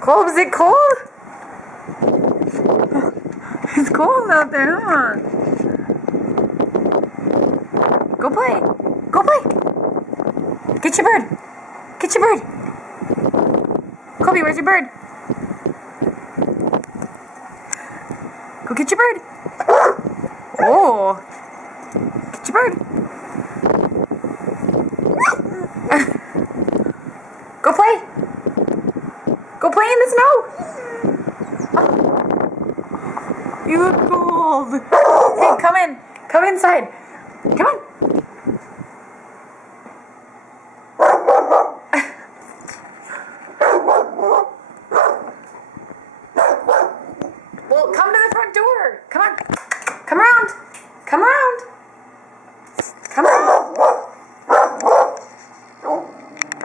Colbie, is it cold? It's cold out there, huh? Go play. Go play. Get your bird. Get your bird. Colbie, where's your bird? Go get your bird. Oh. Get your bird. Go play. Go play in the snow. You look cold. Hey, come in. Come inside. Come on.